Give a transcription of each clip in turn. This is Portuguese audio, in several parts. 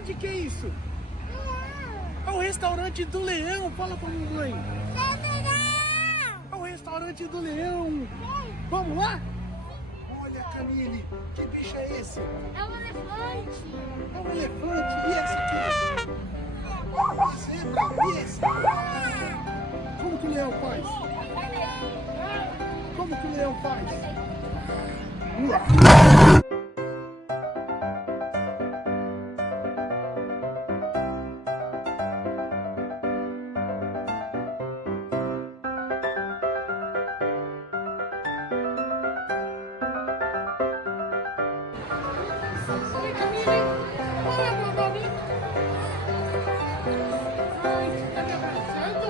Onde que é isso? É o restaurante do leão. Fala pra mamãe. É o restaurante do leão. Vamos lá? Olha, Kamilly, que bicho é esse? É um elefante. É um elefante. E esse aqui? Zebra. E esse? Como que o leão faz? Como que o leão faz? Oi, Kamilly. Olha, meu nome. Ai, você tá me abraçando?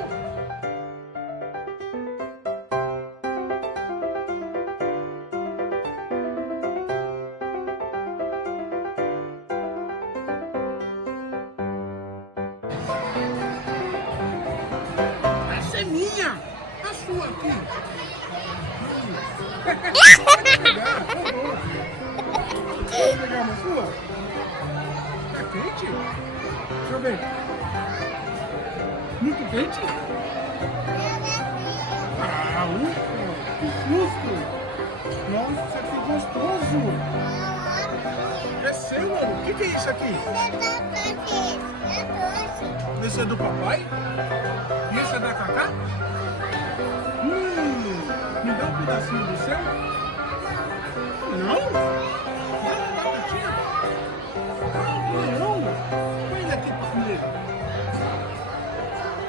Essa é minha. A sua aqui. Pode pegar uma sua? Tá quente? Deixa eu ver. Muito quente? Ah, ufa! Que susto! Nossa, que gostoso! É seu, mano? O que é isso aqui? Esse é do papai? E esse é da Kaka? Me dá um pedacinho do céu? Não? Leão? Põe ele aqui pra comer.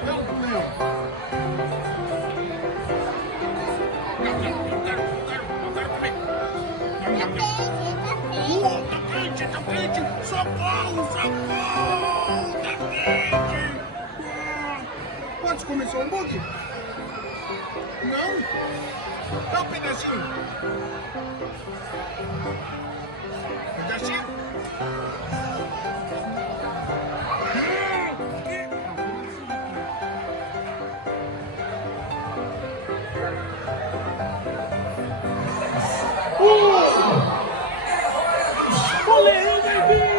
Não, pro leão. Eu quero comer. Tá quente. Socorro. Tá quente. Pode comer só um hambúrguer? Não? Dá um pedacinho. Pedacinho? O leão vai vir!